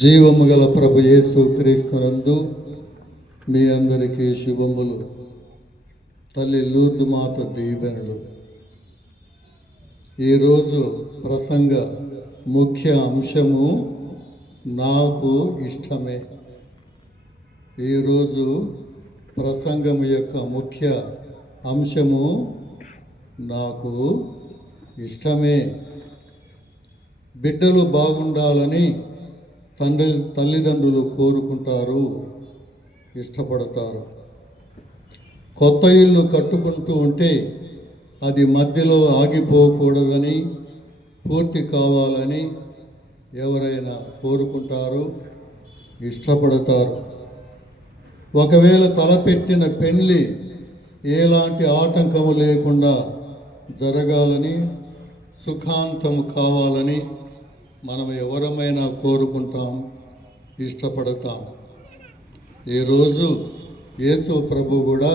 జీవము గల ప్రభు యేసు క్రీస్తునందు మీ అందరికీ శుభములు. తల్లి లూర్దు మాత దీవెనలు. ఈరోజు ప్రసంగ ముఖ్య అంశము నాకు ఇష్టమే. ఈరోజు ప్రసంగం యొక్క ముఖ్య అంశము నాకు ఇష్టమే. బిడ్డలు బాగుండాలని తల్లిదండ్రులు కోరుకుంటారు, ఇష్టపడతారు. కొత్త ఇల్లు కట్టుకుంటూ ఉంటే అది మధ్యలో ఆగిపోకూడదని, పూర్తి కావాలని ఎవరైనా కోరుకుంటారు, ఇష్టపడతారు. ఒకవేళ తలపెట్టిన పెళ్లి ఎలాంటి ఆటంకము లేకుండా జరగాలని, సుఖాంతము కావాలని మనం ఎవరమైనా కోరుకుంటాం, ఇష్టపడతాం. ఈరోజు యేసు ప్రభు కూడా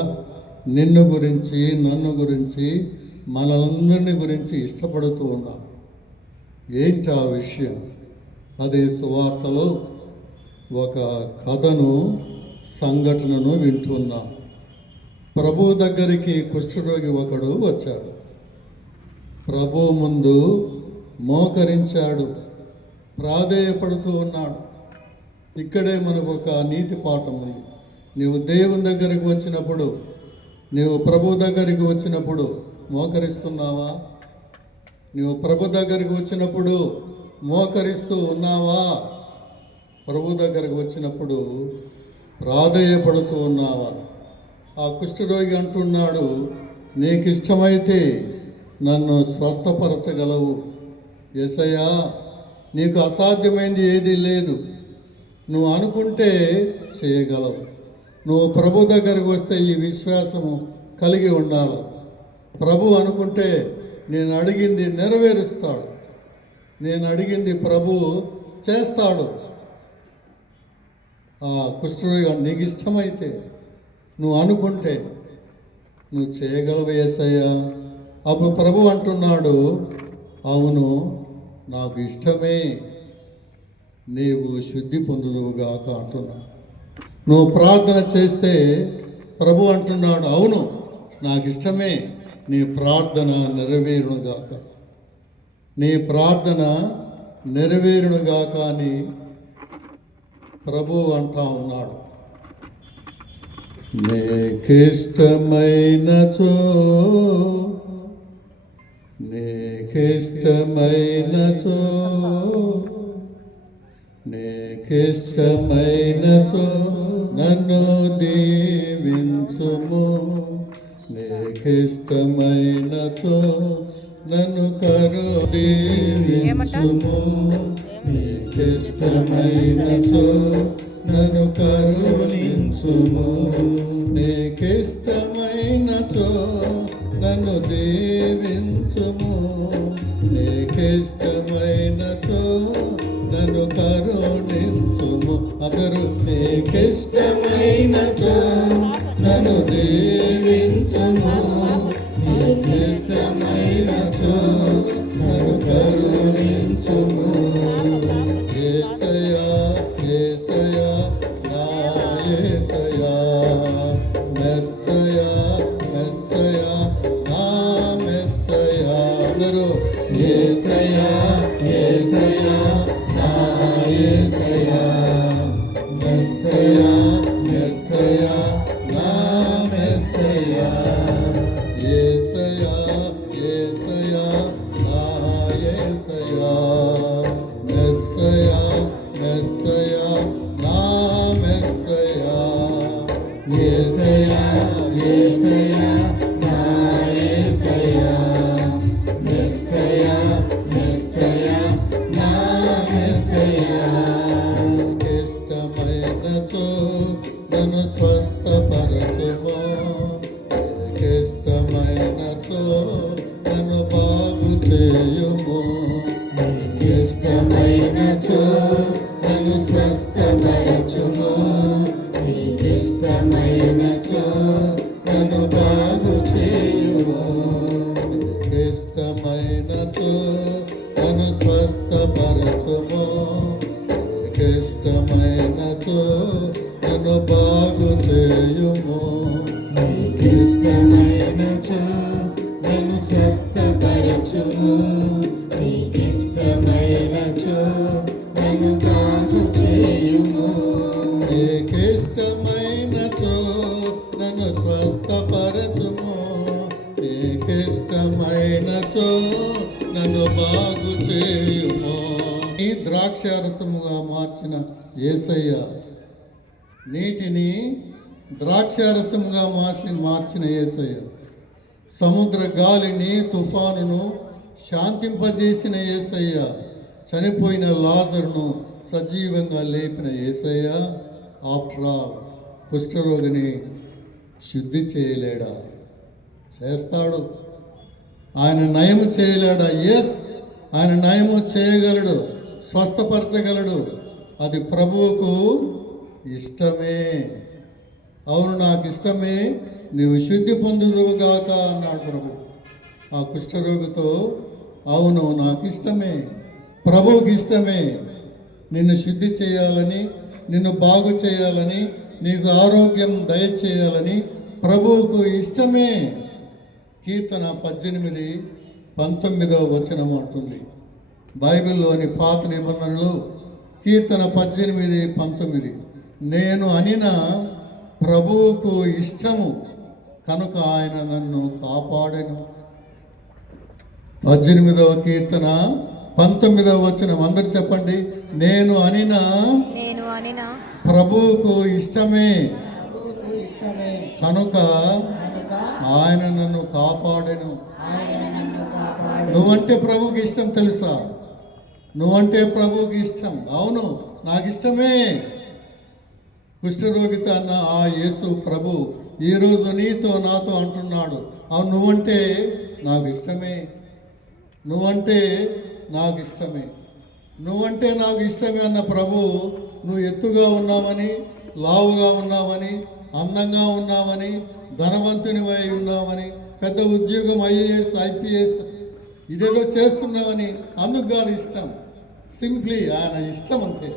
నిన్ను గురించి, నన్ను గురించి, మనందరిని గురించి ఇష్టపడుతూ ఉన్నాం. ఏంటి ఆ విషయం? అదే సువార్తలో ఒక కథను, సంఘటనను వింటున్నాం. ప్రభు దగ్గరికి కుష్ఠరోగి ఒకడు వచ్చాడు. ప్రభు ముందు మోకరించాడు, ప్రాధేయపడుతూ ఉన్నాడు. ఇక్కడే మనకు ఒక నీతి పాఠం ఉంది. నీవు దేవుని దగ్గరికి వచ్చినప్పుడు, నీవు ప్రభు దగ్గరికి వచ్చినప్పుడు మోకరిస్తున్నావా? నీవు ప్రభు దగ్గరికి వచ్చినప్పుడు మోకరిస్తూ ఉన్నావా? ప్రభు దగ్గరికి వచ్చినప్పుడు ప్రాధేయపడుతూ ఉన్నావా? ఆ కుష్ఠరోగి అంటున్నాడు, నీకు ఇష్టమైతే నన్ను స్వస్థపరచగలవు యేసయ్యా, నీకు అసాధ్యమైంది ఏదీ లేదు. నువ్వు అనుకుంటే చేయగలవు. నువ్వు ప్రభు దగ్గరకు వస్తే ఈ విశ్వాసము కలిగి ఉండాలి. ప్రభు అనుకుంటే నేను అడిగింది నెరవేరుస్తాడు, నేను అడిగింది ప్రభు చేస్తాడు. ఆ కుష్ఠరోగి నీకు ఇష్టమైతే, నువ్వు అనుకుంటే నువ్వు చేయగలవు యేసయ్యా. అప్పుడు ప్రభు అంటున్నాడు, అవును నాకు ఇష్టమే, నీవు శుద్ధి పొందుదువుగాక అంటున్నాడు. నువ్వు ప్రార్థన చేస్తే ప్రభు అంటున్నాడు, అవును నాకు ఇష్టమే, నీ ప్రార్థన నెరవేరునుగాక, నీ ప్రార్థన నెరవేరునుగాక అని ప్రభు అంటా ఉన్నాడు. నీకిష్టమైనచో, నీకిష్టమైనచో, నీకిష్టమైనచో నన్ను దీవించుము, నీకిష్టమైనచో నన్ను దీవించుము, నీకిష్టమైనచో నన్ను కరుణించుము, నీకిష్టమైనచో నన్ను దీవించుము, నీకిష్టమైనచో నన్ను కరుణించుము. అందరూ నీకిష్టమైనచో నన్ను దీవించుము, నీకిష్టమైనచో నన్ను కరుణించుము. యేసయ్యా, యేసయ్యా, నా యేసయ్యా, మెస్సయ్యా, మెస్సయ్యా, నా మెస్సయ్యా. అందరూ యేసయ్యా, యేసయ్యా, నా యేసయ్యా, మెస్సయ్యా, మెస్సయ్యా, నా మెస్సయ్యా. యేసయ్యా, యేసయ్యా, నా యేసయ్యా, మెస్సయ్యా, మెస్సయ్యా, నా మెస్సయ్యా. యేసయ్యా, యేసయ్యా, నా యేసయ్యా, మెస్సయ్యా, మెస్సయ్యా, నా మెస్సయ్యా. ఇష్టమైనచో నన్ను స్వస్థపరచుము, ఇష్టమైనచో నన్ను బాగు చేయుము, ఇష్టమైనచో నన్ను స్వస్థపరచుము, ఇష్టమైనచో నన్ను బాగు చేయుము, ఇష్టమైనచో నన్ను స్వస్థపరచుము. నీకిష్టమైనచో నన్ను బాగు చేయుము. నీకిష్టమైనచో నన్ను స్వస్థపరచుము. నీకిష్టమైనచో నన్ను బాగు చేయుము. నీకిష్టమైనచో నన్ను స్వస్థపరచుము. నీకిష్టమైనచో నన్ను బాగు చేయుము. నీ ద్రాక్షారసముగా మార్చిన యేసయ్య, నీటిని ద్రాక్షారసముగా మార్చిన యేసయ్య, సముద్ర గాలిని తుఫానును శాంతింపజేసిన యేసయ్య, చనిపోయిన లాజరును సజీవంగా లేపిన యేసయ్య ఆఫ్టర్ ఆల్ కుష్ఠరోగిని శుద్ధి చేయలేడా? చేస్తాడు. ఆయన నయము చేయలేడా? ఎస్, ఆయన నయము చేయగలడు, స్వస్థపరచగలడు. అది ప్రభువుకు ఇష్టమే. అవును, నాకు ఇష్టమే, నీవు శుద్ధి పొందుదువుగాక అన్నాడు ప్రభు ఆ కుష్ఠరోగితో. అవును, నాకు ఇష్టమే, ప్రభువుకి ఇష్టమే నిన్ను శుద్ధి చేయాలని, నిన్ను బాగు చేయాలని, నీకు ఆరోగ్యం దయచేయాలని ప్రభువుకు ఇష్టమే. కీర్తన 18:19 వచనం అంటుంది బైబిల్లోని పాత నిబంధనలు. కీర్తన 18:19, నేను అనిన ప్రభువుకు ఇష్టము కనుక ఆయన నన్ను కాపాడెను. 18వ కీర్తన 19వ వచనం అందరు చెప్పండి. నేను అనిన ప్రభువుకు ఇష్టమే కనుక ఆయన నన్ను కాపాడెను. నువ్వంటే ప్రభువుకి ఇష్టం తెలుసా? నువ్వంటే ప్రభువుకి ఇష్టం. అవును, నాకు ఇష్టమే. కుష్ఠరోగిత అన్న ఆ యేసు ప్రభు ఈరోజు నీతో నాతో అంటున్నాడు, అవును నువ్వంటే నాకు ఇష్టమే, నువ్వంటే నాకు ఇష్టమే, నువ్వంటే నాకు ఇష్టమే అన్న ప్రభు, నువ్వు ఎత్తుగా ఉన్నావని, లావుగా ఉన్నావని, అందంగా ఉన్నావని, ధనవంతునివై ఉన్నావని, పెద్ద ఉద్యోగం IAS IPS ఇదేదో చేస్తున్నావని అందుకు కాదు ఇష్టం. సింప్లీ ఆయన ఇష్టం అంతే,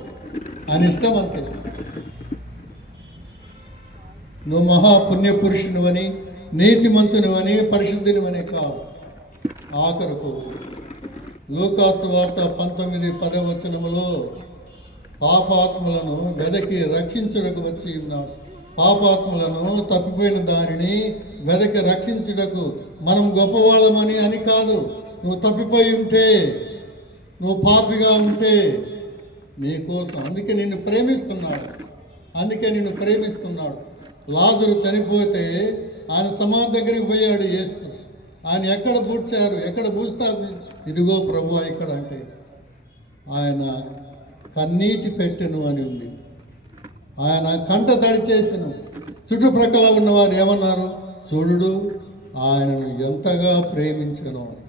ఆయన ఇష్టం అంతే. నువ్వు మహాపుణ్యపురుషునివని, నీతిమంతునివని, పరిశుద్ధునివని కాదు. ఆఖరకు లూకాసు వార్త 19:10 వచనములో పాపాత్ములను వెదకి రక్షించుటకు వచ్చి ఉన్నాడు. పాపాత్ములను, తప్పిపోయిన దానిని వెదకి రక్షించుటకు. మనం గొప్పవాళ్ళమని అని కాదు. నువ్వు తప్పిపోయి ఉంటే, నువ్వు పాపిగా ఉంటే నీకోసం, అందుకే నిన్ను ప్రేమిస్తున్నాడు. లాజరు చనిపోతే ఆయన సమాధి దగ్గరికి పోయాడు యేసు. ఆయన ఎక్కడ పూడ్చారు, ఎక్కడ పూస్తారు? ఇదిగో ప్రభు ఇక్కడ అంటే ఆయన కన్నీటి పెట్టెను అని ఉంది. ఆయన కంట తడి చేసెను. చుట్టుప్రక్కల ఉన్నవారు ఏమన్నారు? చూడు ఆయనను ఎంతగా ప్రేమించను అని.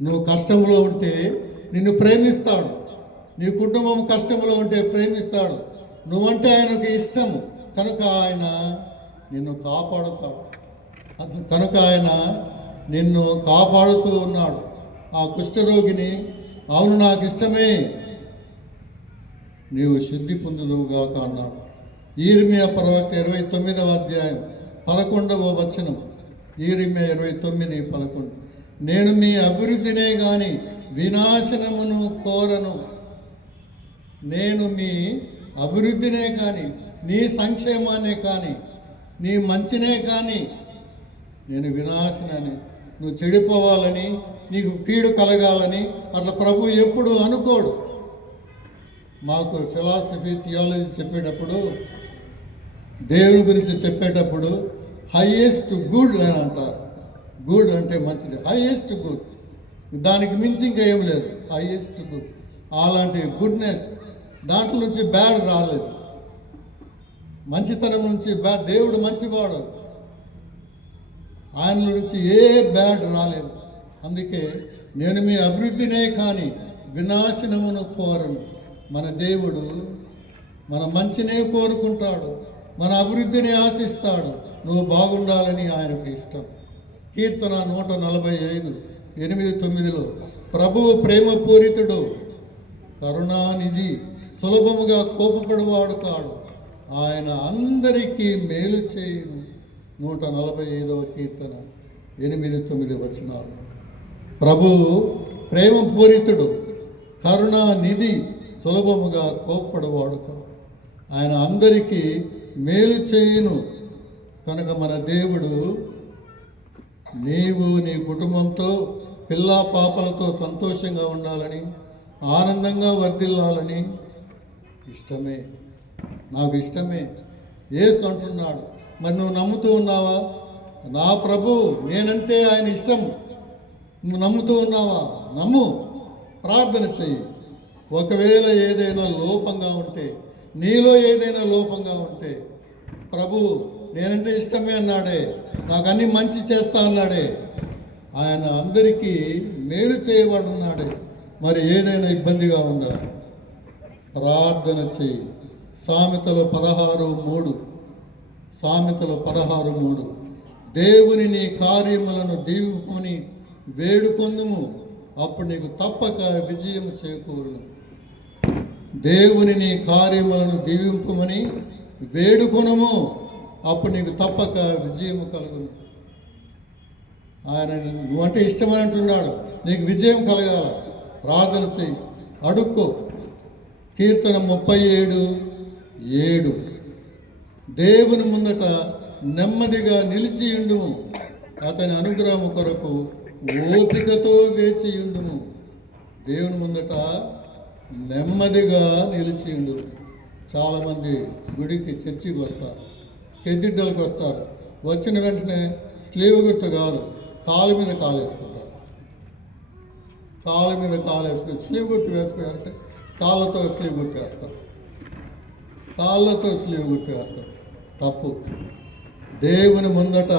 నువ్వు కష్టంలో ఉంటే నిన్ను ప్రేమిస్తాడు. నీ కుటుంబం కష్టంలో ఉంటే ప్రేమిస్తాడు. నువ్వంటే ఆయనకు ఇష్టము కనుక ఆయన నిన్ను కాపాడుతాడు. కనుక ఆయన నిన్ను కాపాడుతూ ఉన్నాడు. ఆ కుష్ఠరోగిని, అవును నాకు ఇష్టమే, నీవు శుద్ధి పొందుదువుగాక అన్నాడు. యెరెమీయా ప్రవక్త 29వ అధ్యాయం 11వ వచనం. యెరెమీయా 29:11, నేను మీ అభివృద్ధినే గాని వినాశనమును కోరను. నేను మీ అభివృద్ధినే కానీ, నీ సంక్షేమాన్నే కానీ, నీ మంచినే కానీ నేను వినాశనాన్ని, నువ్వు చెడిపోవాలని, నీకు కీడు కలగాలని అట్లా ప్రభు ఎప్పుడు అనుకోడు. మాకు ఫిలాసఫీ థియాలజీ చెప్పేటప్పుడు, దేవుని గురించి చెప్పేటప్పుడు హైయెస్ట్ గుడ్ అని అంటారు. గుడ్ అంటే మంచిది, హైయెస్ట్ గుడ్, దానికి మించి ఇంకా ఏం లేదు. హైయెస్ట్ గుడ్, అలాంటి గుడ్నెస్, దాంట్లో నుంచి బ్యాడ్ రాలేదు. మంచితనం నుంచి బ్యాడ్, దేవుడు మంచివాడు, ఆయన నుంచి ఏ బ్యాడ్ రాలేదు. అందుకే నేను మీ అభివృద్ధినే కానీ వినాశనమును కోరను. మన దేవుడు మన మంచినే కోరుకుంటాడు, మన అభివృద్ధిని ఆశిస్తాడు. నువ్వు బాగుండాలని ఆయనకు ఇష్టం. కీర్తన 145:8-9 ప్రభువు ప్రేమపూరితుడు, కరుణానిధి, సులభముగా కోపపడువాడు కాడు. ఆయన అందరికీ మేలు చేయును. 145వ కీర్తన 8-9 వచనాలు. ప్రభువు ప్రేమపూరితుడు, కరుణానిధి, సులభముగా కోపపడువాడు కాడు. ఆయన అందరికీ మేలు చేయును. కనుక మన దేవుడు నీవు నీ కుటుంబంతో పిల్లా పాపలతో సంతోషంగా ఉండాలని, ఆనందంగా వర్ధిల్లాలని ఇష్టమే, నాకు ఇష్టమే. యేసు అంటున్నాడు. మరి నువ్వు నమ్ముతూ ఉన్నావా? నా ప్రభు నేనంటే ఆయన ఇష్టం. నువ్వు నమ్ముతూ ఉన్నావా? నమ్ము, ప్రార్థన చెయ్యి. ఒకవేళ ఏదైనా లోపంగా ఉంటే, నీలో ఏదైనా లోపంగా ఉంటే, ప్రభు నేనంటే ఇష్టమే అన్నాడే, నాకు అన్ని మంచి చేస్తా అన్నాడే, ఆయన అందరికీ మేలు చేయవాడు అన్నాడే. మరి ఏదైనా ఇబ్బందిగా ఉందా? ప్రార్థన చెయ్యి. సామెతలు 16:3, సామెతలు 16:3, దేవుని నీ కార్యములను దీవుకొని వేడుకొందుము, అప్పుడు నీకు తప్పక విజయము చేకూరును. దేవుని నీ కార్యములను దీవింపమని వేడుకొనుము, అప్పుడు నీకు తప్పక విజయము కలుగును. ఆయన నువ్వంటే ఇష్టమని అంటున్నాడు. నీకు విజయం కలగాల, ప్రార్థన చెయ్యి, అడుక్కో. కీర్తన 37:7, దేవుని ముందట నెమ్మదిగా నిలిచియుండుము, అతని అనుగ్రహం కొరకు ఓపికతో వేచియుండుము. దేవుని ముందట నెమ్మదిగా నిలిచియుండు. చాలామంది గుడికి, చర్చికి వస్తారు, కెద్దిడ్డలకు వస్తారు. వచ్చిన వెంటనే స్లీవ్ గుర్తు కాదు, కాలు మీద కాలు వేసుకుంటారు. కాలు మీద కాలు వేసుకుని స్లీవ్ గుర్తు వేసుకోవాలంటే కాళ్ళతో స్లీవ్ గుర్తు వేస్తారు, కాళ్ళతో స్లీవ్ గుర్తు వేస్తారు. తప్పు. దేవుని ముందట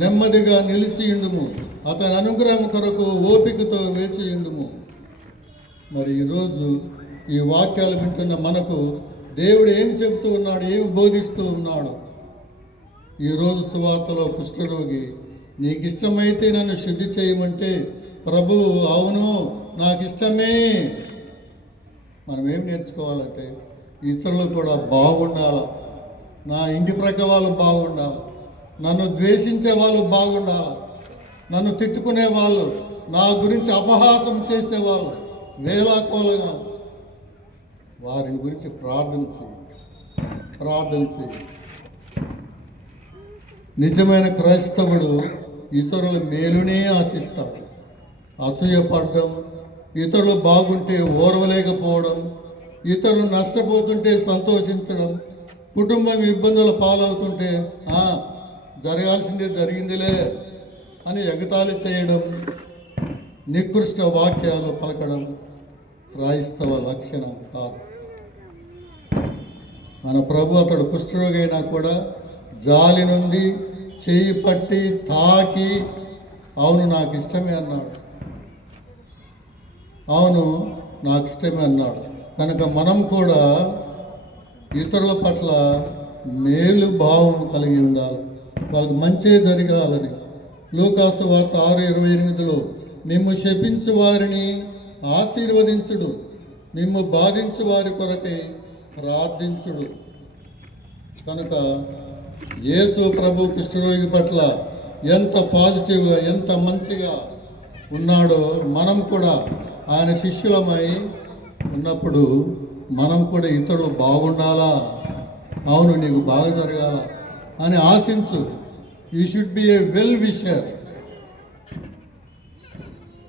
నెమ్మదిగా నిలిచియుండుము, అతని అనుగ్రహం కొరకు ఓపికతో వేచియుండుము. మరి ఈరోజు ఈ వాక్యాలు వింటున్న మనకు దేవుడు ఏం చెబుతూ ఉన్నాడు, ఏమి బోధిస్తూ ఉన్నాడు? ఈరోజు సువార్తలో కుష్ఠరోగి, నీకు ఇష్టమైతే నన్ను శుద్ధి చేయమంటే ప్రభువు అవును నాకు ఇష్టమే. మనం ఏం నేర్చుకోవాలంటే ఇతరులు కూడా బాగుండాలి, నా ఇంటి ప్రక్క వాళ్ళు బాగుండాలి, నన్ను ద్వేషించే వాళ్ళు బాగుండాలి, నన్ను తిట్టుకునే వాళ్ళు, నా గురించి అపహాసం చేసేవాళ్ళు వేలాకోలుగా, వారిని గురించి ప్రార్థన చేయి. నిజమైన క్రైస్తవుడు ఇతరుల మేలునే ఆశిస్తాడు. అసూయపడడం, ఇతరులు బాగుంటే ఓర్వలేకపోవడం, ఇతరులు నష్టపోతుంటే సంతోషించడం, కుటుంబం ఇబ్బందుల పాలవుతుంటే జరగాల్సిందే జరిగిందిలే అని ఎగతాళి చేయడం, నికృష్ట వాక్యాలు పలకడం క్రైస్తవ లక్షణం కాదు. మన ప్రభు అతడు కుష్ఠరోగి అయినా కూడా జాలి నుండి చేయి పట్టి తాకి అవును నాకు ఇష్టమే అన్నాడు. అవును నాకు ఇష్టమే అన్నాడు. కనుక మనం కూడా ఇతరుల పట్ల మేలు భావం కలిగి ఉండాలి, వాళ్ళకి మంచి జరగాలని. లూకాసు వార్త 6:28లో మిమ్ము శపించు వారిని ఆశీర్వదించుడు, మిమ్ము బాధించు వారి కొరకై ప్రార్థించుడు. కనుక యేసు ప్రభు కుష్ఠరోగి పట్ల ఎంత పాజిటివ్గా, ఎంత మంచిగా ఉన్నాడో మనం కూడా ఆయన శిష్యులమై ఉన్నప్పుడు మనం కూడా ఇతరులు బాగుండాలా, అవును నీకు బాగా జరగాల అని ఆశించు. You should be A well wisher.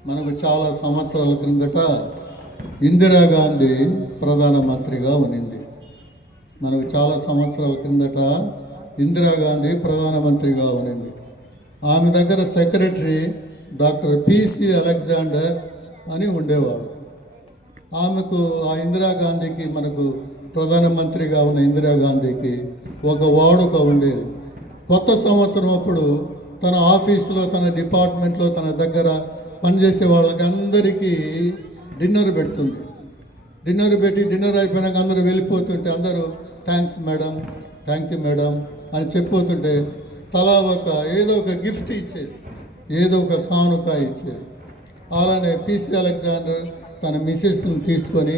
మనకు చాలా సంవత్సరాల క్రిందట ఇందిరాగాంధీ ప్రధానమంత్రిగా ఉన్నింది. మనకు చాలా సంవత్సరాల క్రిందట ఇందిరాగాంధీ ప్రధానమంత్రిగా ఉన్నింది. ఆమె దగ్గర సెక్రటరీ డాక్టర్ పిసి అలెగ్జాండర్ అని ఉండేవాడు. ఆమెకు ఆ ఇందిరాగాంధీకి, మనకు ప్రధానమంత్రిగా ఉన్న ఇందిరాగాంధీకి ఒక వాడుక ఉండేది. కొత్త సంవత్సరం అప్పుడు తన ఆఫీసులో, తన డిపార్ట్మెంట్లో, తన దగ్గర పనిచేసే వాళ్ళకి అందరికీ డిన్నర్ పెడుతుంది. డిన్నర్ పెట్టి డిన్నర్ అయిపోయినాక అందరూ వెళ్ళిపోతుంటే అందరూ thanks madam, thank you madam అని చెప్పిపోతుంటే తలా ఏదో ఒక గిఫ్ట్ ఇచ్చేది, ఏదో ఒక కానుక ఇచ్చేది. అలానే పిసి అలెగ్జాండర్ తన మిసెస్ని తీసుకొని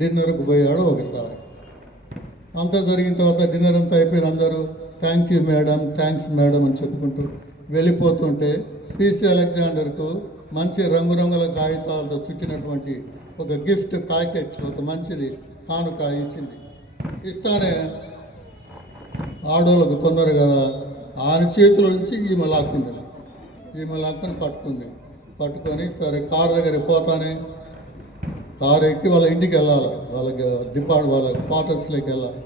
డిన్నర్కు పోయాడు ఒకసారి. అంతా జరిగిన తర్వాత డిన్నర్ అంతా అయిపోయిన అందరూ thank you madam, thanks madam అని చెప్పుకుంటూ వెళ్ళిపోతుంటే పిసి అలెగ్జాండర్కు మంచి రంగురంగుల కాగితాలతో చుట్టినటువంటి ఒక గిఫ్ట్ ప్యాకెట్, ఒక మంచిది కానుక ఇచ్చింది. ఇస్తానే ఆడోళ్ళకు తొందర కదా, ఆయన చేతిలో నుంచి ఈమె లాక్కుని పట్టుకొని సరే కారు దగ్గరికి పోతానే కారు ఎక్కి వాళ్ళ ఇంటికి వెళ్ళాలి, వాళ్ళ క్వార్టర్స్లోకి వెళ్ళాలి.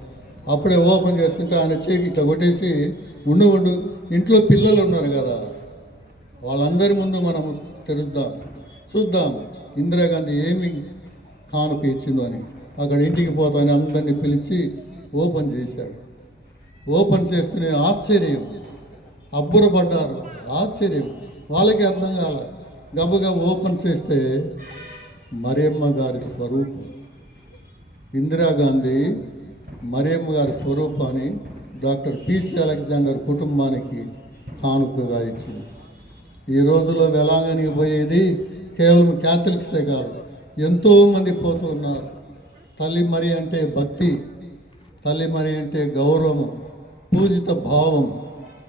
అప్పుడే ఓపెన్ చేసుకుంటే ఆయన చేకి ఇట్లా కొట్టేసి ఉండు ఇంట్లో పిల్లలు ఉన్నారు కదా, వాళ్ళందరి ముందు మనం చూద్దాం ఇందిరాగాంధీ ఏమి కానుక ఇచ్చిందో అని. అక్కడ ఇంటికి పోతానే అందరినీ పిలిచి ఓపెన్ చేశాడు. ఓపెన్ చేస్తేనే ఆశ్చర్యం, అబ్బురపడ్డారు. ఆశ్చర్యం వాళ్ళకి అర్థం కాల. గబగబా ఓపెన్ చేస్తే మరియమ్మ గారి స్వరూపం, ఇందిరాగాంధీ మరియమ్మ గారి స్వరూపాన్ని డాక్టర్ పిసి అలెగ్జాండర్ కుటుంబానికి కానుకగా ఇచ్చింది. ఈ రోజుల్లో వేలాంగణికి పోయేది కేవలం క్యాథలిక్సే కాదు, ఎంతోమంది పోతూ ఉన్నారు. తల్లి మరి అంటే భక్తి, తల్లి మరి అంటే గౌరవం, పూజిత భావం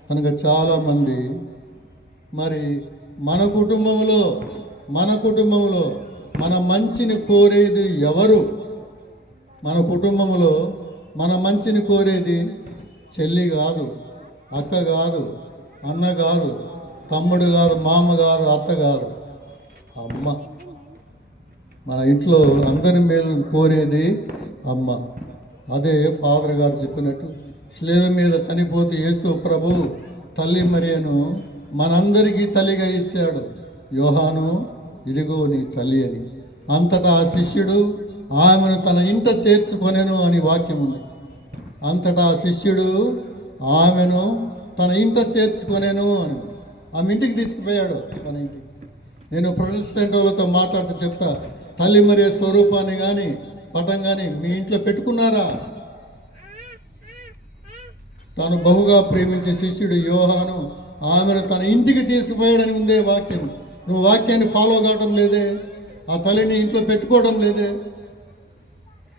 కనుక చాలామంది మరి మన కుటుంబంలో మన మంచిని కోరేది ఎవరు? మన కుటుంబంలో మన మంచిని కోరేది చెల్లి కాదు, అక్క కాదు, అన్న కాదు, తమ్ముడు కాదు, మామ కాదు, అత్త కాదు, అమ్మ. మన ఇంట్లో అందరి మేలు కోరేది అమ్మ. అదే ఫాదర్ గారు చెప్పినట్టు స్లేవ మీద చనిపోతే యేసు ప్రభు తల్లి మరియను మనందరికీ తల్లిగా ఇచ్చాడు. యోహాను ఇదిగో నీ తల్లి అని. అంతటా ఆ శిష్యుడు ఆమెను తన ఇంట చేర్చుకొనెను అని వాక్యం ఉంది. అంతటా ఆ శిష్యుడు ఆమెను తన ఇంట చేర్చుకొనెను అని ఆమె ఇంటికి తీసుకుపోయాడు. తన ఇంటికి నేను ప్రొటెస్టెంట్ వాళ్ళతో మాట్లాడుతూ చెప్తా, తల్లి మరియ స్వరూపాన్ని కానీ పటం కానీ మీ ఇంట్లో పెట్టుకున్నారా? తాను బహుగా ప్రేమించే శిష్యుడు యోహాను ఆమెను తన ఇంటికి తీసుకుపోయాడని ఉందే వాక్యం. నువ్వు వాక్యాన్ని ఫాలో కావడం లేదే, ఆ తల్లిని ఇంట్లో పెట్టుకోవడం లేదే.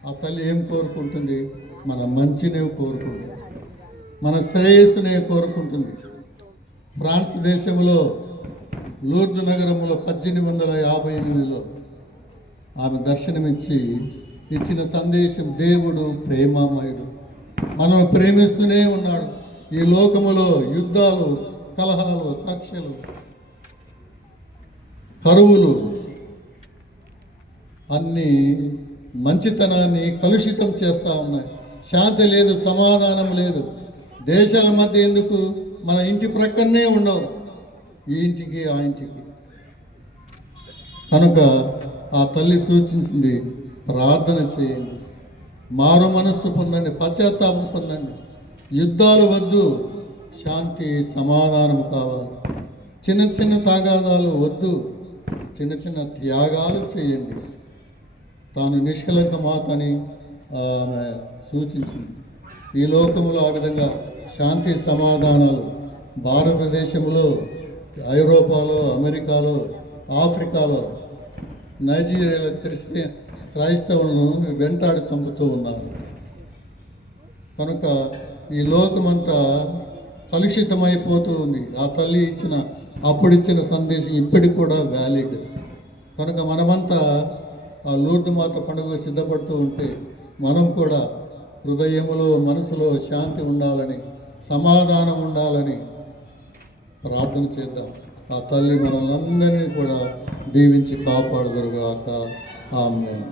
ఆ తల్లి ఏం కోరుకుంటుంది? మన మంచినే కోరుకుంటుంది, మన శ్రేయస్సునే కోరుకుంటుంది. ఫ్రాన్స్ దేశంలో లూర్దు నగరంలో 1858లో ఆమె దర్శనమిచ్చి ఇచ్చిన సందేశం, దేవుడు ప్రేమామయుడు, మనల్ని ప్రేమిస్తూనే ఉన్నాడు. ఈ లోకములో యుద్ధాలు, కలహాలు, కక్షలు, కరువులు అన్నీ మంచితనాన్ని కలుషితం చేస్తూ ఉన్నాయి. శాంతి లేదు, సమాధానం లేదు. దేశాల మధ్య ఎందుకు? మన ఇంటి ప్రక్కనే ఉండవు, ఈ ఇంటికి ఆ ఇంటికి. కనుక ఆ తల్లి సూచించింది, ప్రార్థన చేయండి, మారు మనస్సు పొందండి, పశ్చాత్తాపం పొందండి. యుద్ధాలు వద్దు, శాంతి సమాధానం కావాలి. చిన్న చిన్న తాగాదాలు వద్దు, చిన్న చిన్న త్యాగాలు చేయండి. తాను నిష్కలంక మాతని ఆమె సూచించింది. ఈ లోకంలో ఆ విధంగా శాంతి సమాధానాలు భారతదేశంలో, ఐరోపాలో, అమెరికాలో, ఆఫ్రికాలో, నైజీరియాలో క్రైస్తవులను వెంటాడి చంపుతూ ఉన్నారు. కనుక ఈ లోకమంతా కలుషితమైపోతూ ఉంది. ఆ తల్లి అప్పుడిచ్చిన సందేశం ఇప్పటికి కూడా వ్యాలిడ్. కనుక మనమంతా ఆ లూర్దు మాత పండుగ సిద్ధపడుతూ ఉంటే మనం కూడా హృదయములో, మనసులో శాంతి ఉండాలని, సమాధానం ఉండాలని ప్రార్థన చేద్దాం. ఆ తల్లి మనల్ని అందరినీ కూడా దీవించి కాపాడుదురుగాక. ఆమేన్.